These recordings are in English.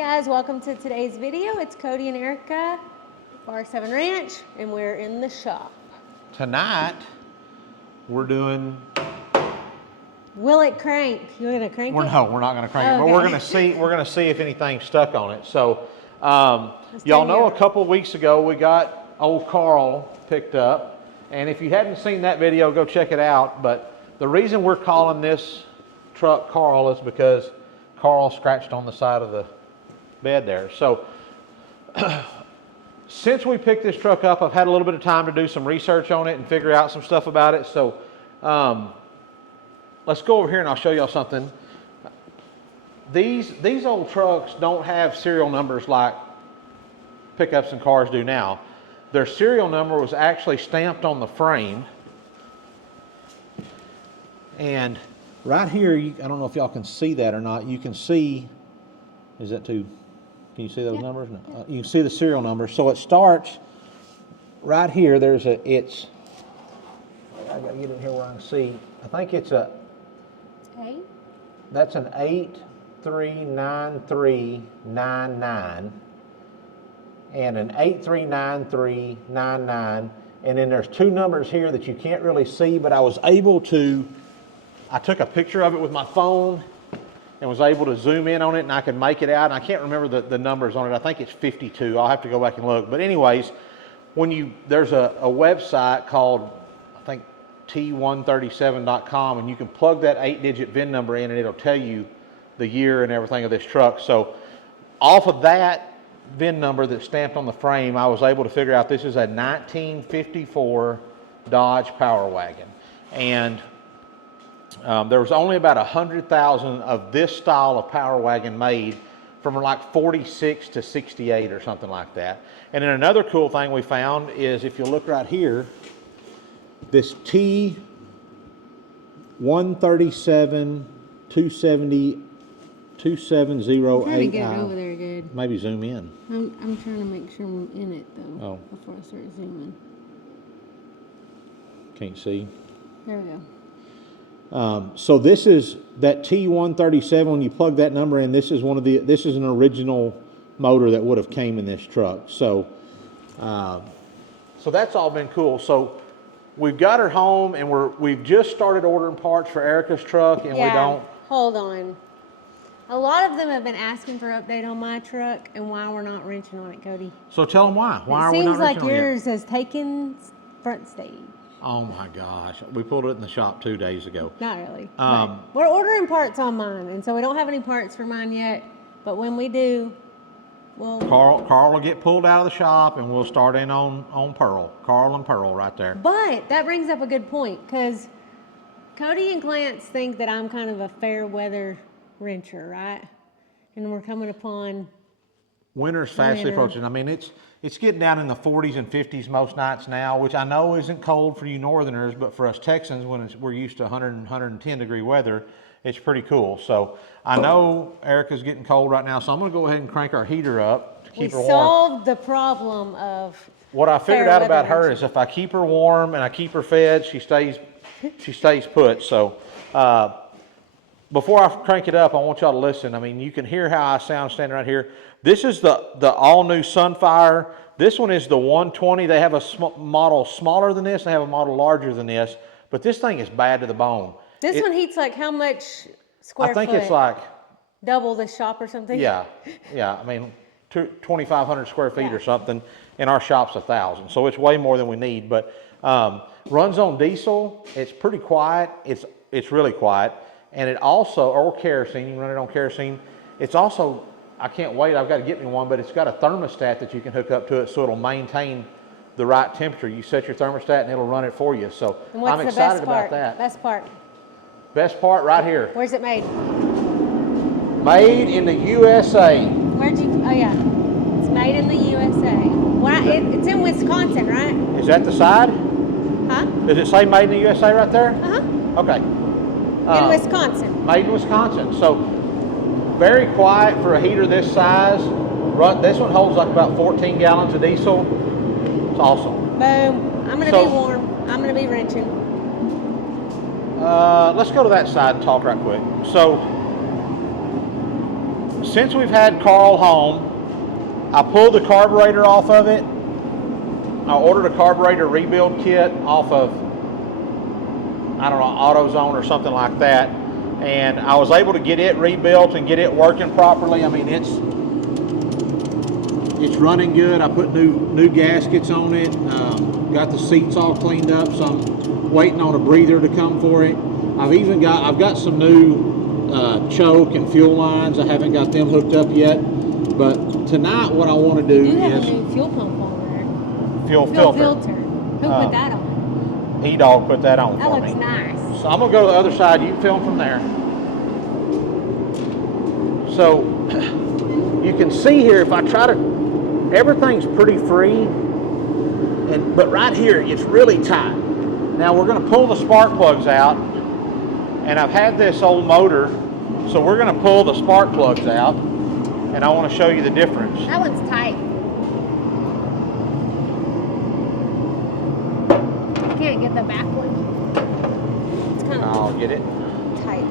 guys, welcome to today's video. It's Cody and Erica, RX-7 Ranch, and we're in the shop. Tonight, we're doing... Will it crank? You're gonna crank it? No, we're not gonna crank it, but we're gonna see if anything's stuck on it. So, y'all know a couple of weeks ago we got old Carl picked up, and if you hadn't seen that video, go check it out. But the reason we're calling this truck Carl is because Carl scratched on the side of the bed there. So since we picked this truck up, I've had a little bit of time to do some research on it and figure out some stuff about it. So let's go over here and I'll show y'all something. These old trucks don't have serial numbers like pickups and cars do now. Their serial number was actually stamped on the frame. And right here, I don't know if y'all can see that or not. You can see, is that too, can you see those numbers? No. You can see the serial number. So it starts right here. I gotta get in here where I can see. I think it's a, that's an 839399 and an 839399. And then there's two numbers here that you can't really see, but I took a picture of it with my phone and was able to zoom in on it, and I could make it out. And I can't remember the numbers on it. I think it's 52. I'll have to go back and look. But anyways, there's a website called, I think, T137.com, and you can plug that 8-digit VIN number in, and it'll tell you the year and everything of this truck. So off of that VIN number that's stamped on the frame, I was able to figure out this is a 1954 Dodge Power Wagon. And there was only about 100,000 of this style of Power Wagon made from like 46 to 68 or something like that. And then another cool thing we found is, if you look right here, this T137 270 2708. Trying to get it over there good. Maybe zoom in. I'm trying to make sure I'm in it though. Oh. Before I start zooming. Can't see. There we go. So this is that T137. When you plug that number in, this is an original motor that would have came in this truck. So, so that's all been cool. So we've got her home, and we've just started ordering parts for Erica's truck, and we don't. Hold on. A lot of them have been asking for an update on my truck and why we're not wrenching on it, Cody. So tell them why. Why are we It not seems like wrenching on it? yours has taken front stage. Oh my gosh. We pulled it in the shop 2 days ago. Not really. We're ordering parts on mine, and so we don't have any parts for mine yet. But when we do, Carl will get pulled out of the shop, and we'll start in on Pearl. Carl and Pearl right there. But that brings up a good point, because Cody and Clarence think that I'm kind of a fair weather wrencher, right? And we're coming upon winter's fast approaching. I mean, it's getting down in the 40s and 50s most nights now, which I know isn't cold for you northerners, but for us Texans, when we're used to 100 and 110 degree weather, it's pretty cool. So I know Erica's getting cold right now, so I'm going to go ahead and crank our heater up to keep her warm. We solved the problem of what I figured out about her is if I keep her warm and I keep her fed, she stays put. So before I crank it up, I want y'all to listen. I mean, you can hear how I sound standing right here. This is the all-new Sunfire. This one is the 120. They have a model smaller than this. They have a model larger than this. But this thing is bad to the bone. This one heats like how much square foot? I think it's like... double the shop or something? Yeah. I mean, 2,500 square feet or something. And our shop's 1,000. So it's way more than we need. But runs on diesel. It's pretty quiet. It's really quiet. And it also, or kerosene, you can run it on kerosene. It's also... I can't wait, I've got to get me one, but it's got a thermostat that you can hook up to it so it'll maintain the right temperature. You set your thermostat and it'll run it for you. So I'm excited about that. Best part? Best part right here. Where's it made? Made in the USA. Oh yeah, it's made in the USA. It's in Wisconsin, right? Is that the side? Huh? Does it say made in the USA right there? Uh-huh. Okay. In Wisconsin. Made in Wisconsin. So very quiet for a heater this size. This one holds like about 14 gallons of diesel. It's awesome. Boom. I'm going to be warm. I'm going to be wrenching. Let's go to that side and talk right quick. So since we've had Carl home, I pulled the carburetor off of it. I ordered a carburetor rebuild kit off of, I don't know, AutoZone or something like that. And I was able to get it rebuilt and get it working properly. I mean, it's running good. I put new gaskets on it. Got the seats all cleaned up, so I'm waiting on a breather to come for it. I've got some new choke and fuel lines. I haven't got them hooked up yet. But tonight, what I want to do You have is a new fuel pump on there. fuel Fuel filter. filter. Who put that on? E-Dog put that on That for looks me. nice. So I'm gonna go to the other side. You can film from there. So you can see here, if I try to, everything's pretty free, but right here it's really tight. Now we're gonna pull the spark plugs out, and I've had this old motor, so we're gonna pull the spark plugs out, and I want to show you the difference. That one's tight. Can't get the back one. It's kind of I'll get it. tight.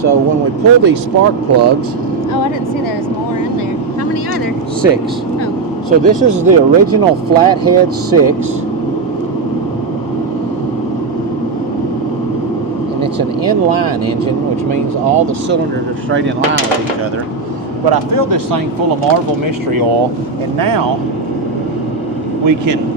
So when we pull these spark plugs, Oh, I didn't see there was more in there. How many are there? 6. Oh, So this is the original flathead 6. And it's an inline engine, which means all the cylinders are straight in line with each other. But I filled this thing full of Marvel Mystery Oil, and now we can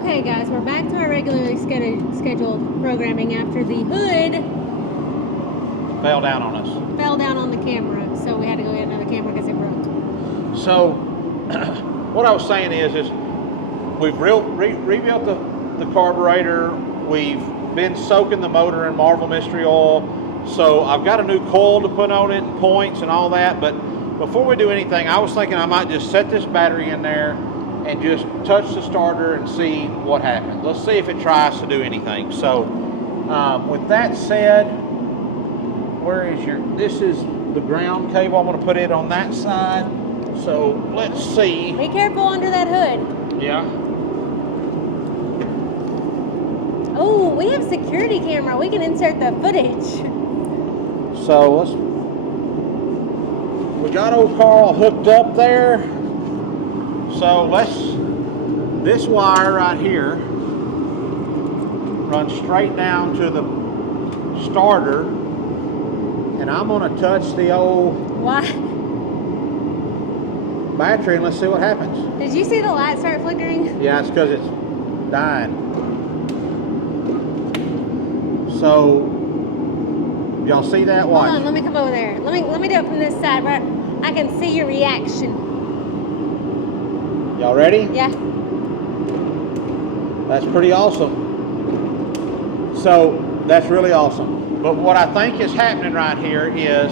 okay, guys, we're back to our regularly scheduled programming after the hood fell down on us. fell down on the camera, so we had to go get another camera because it broke. So, what I was saying is we've rebuilt the carburetor. We've been soaking the motor in Marvel Mystery Oil. So I've got a new coil to put on it and points and all that. But before we do anything, I was thinking I might just set this battery in there and just touch the starter and see what happens. Let's see if it tries to do anything. So, with that said, this is the ground cable. I'm going to put it on that side. So let's see. Be careful under that hood. Yeah. Oh, we have security camera. We can insert the footage. So we got old Carl hooked up there. So this wire right here runs straight down to the starter. And I'm going to touch the old Why? battery and let's see what happens. Did you see the light start flickering? Yeah, it's because it's dying. So, y'all see that? Watch. Hold on, let me come over there. Let me do it from this side where I can see your reaction. Y'all ready? Yeah. That's pretty awesome. So, that's really awesome. But what I think is happening right here is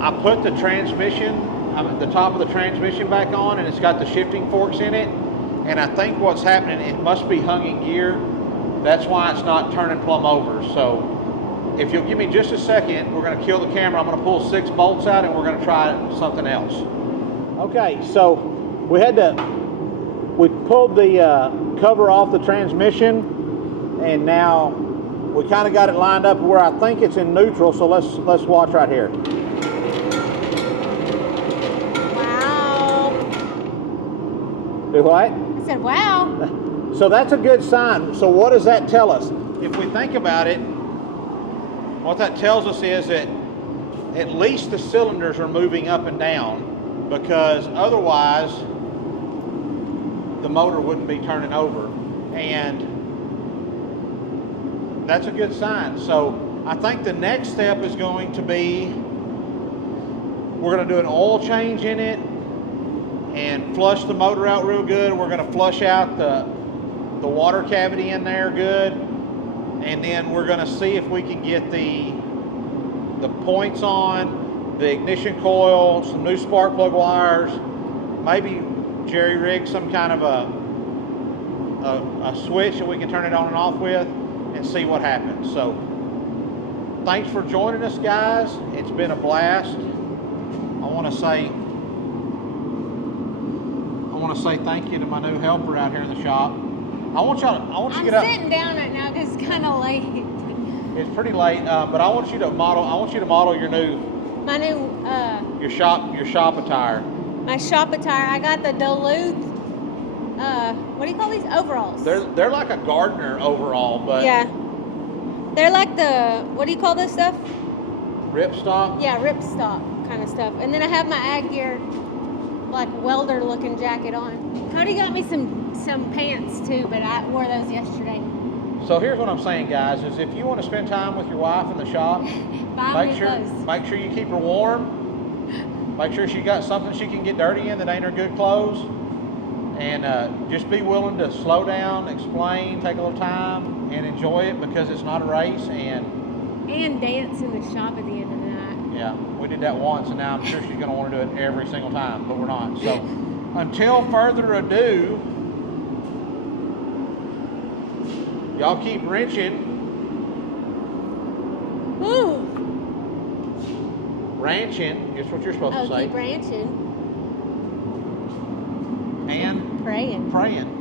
I put the transmission, the top of the transmission back on, and it's got the shifting forks in it. And I think what's happening, it must be hung in gear. That's why it's not turning plumb over. So if you'll give me just a second, we're going to kill the camera. I'm going to pull 6 bolts out and we're going to try something else. Okay, so we pulled the cover off the transmission, and now we kind of got it lined up where I think it's in neutral. So let's watch right here. Wow. Do what? I said, wow. So that's a good sign. So what does that tell us? If we think about it, what that tells us is that at least the cylinders are moving up and down, because otherwise the motor wouldn't be turning over. And that's a good sign. So I think the next step is going to be, we're going to do an oil change in it and flush the motor out real good. We're going to flush out the water cavity in there good, and then we're going to see if we can get the points on, the ignition coil, some new spark plug wires, maybe jerry rig some kind of a switch that we can turn it on and off with and see what happens. So thanks for joining us, guys. It's been a blast. I want to say thank you to my new helper out here in the shop. I want you to get up. I'm sitting down right now because it's kind of late. It's pretty late, but I want you to model your new My new, your shop attire. my shop attire. I got the Duluth, what do you call these? Overalls. They're like a gardener overall, but Yeah. They're like the, what do you call this stuff? ripstop. Yeah, ripstop kind of stuff. And then I have my Ag Gear, like welder looking jacket on. Cody got me some pants too, but I wore those yesterday. So here's what I'm saying, guys: is if you want to spend time with your wife in the shop, Buy me clothes. make sure you keep her warm. Make sure she got something she can get dirty in that ain't her good clothes, and just be willing to slow down, explain, take a little time, and enjoy it because it's not a race. And dance in the shop at the end of the night. Yeah, we did that once, and now I'm sure she's going to want to do it every single time, but we're not. So until further ado, y'all keep wrenching. Woo! Ranching is what you're supposed to say. Keep ranching. And Praying. praying.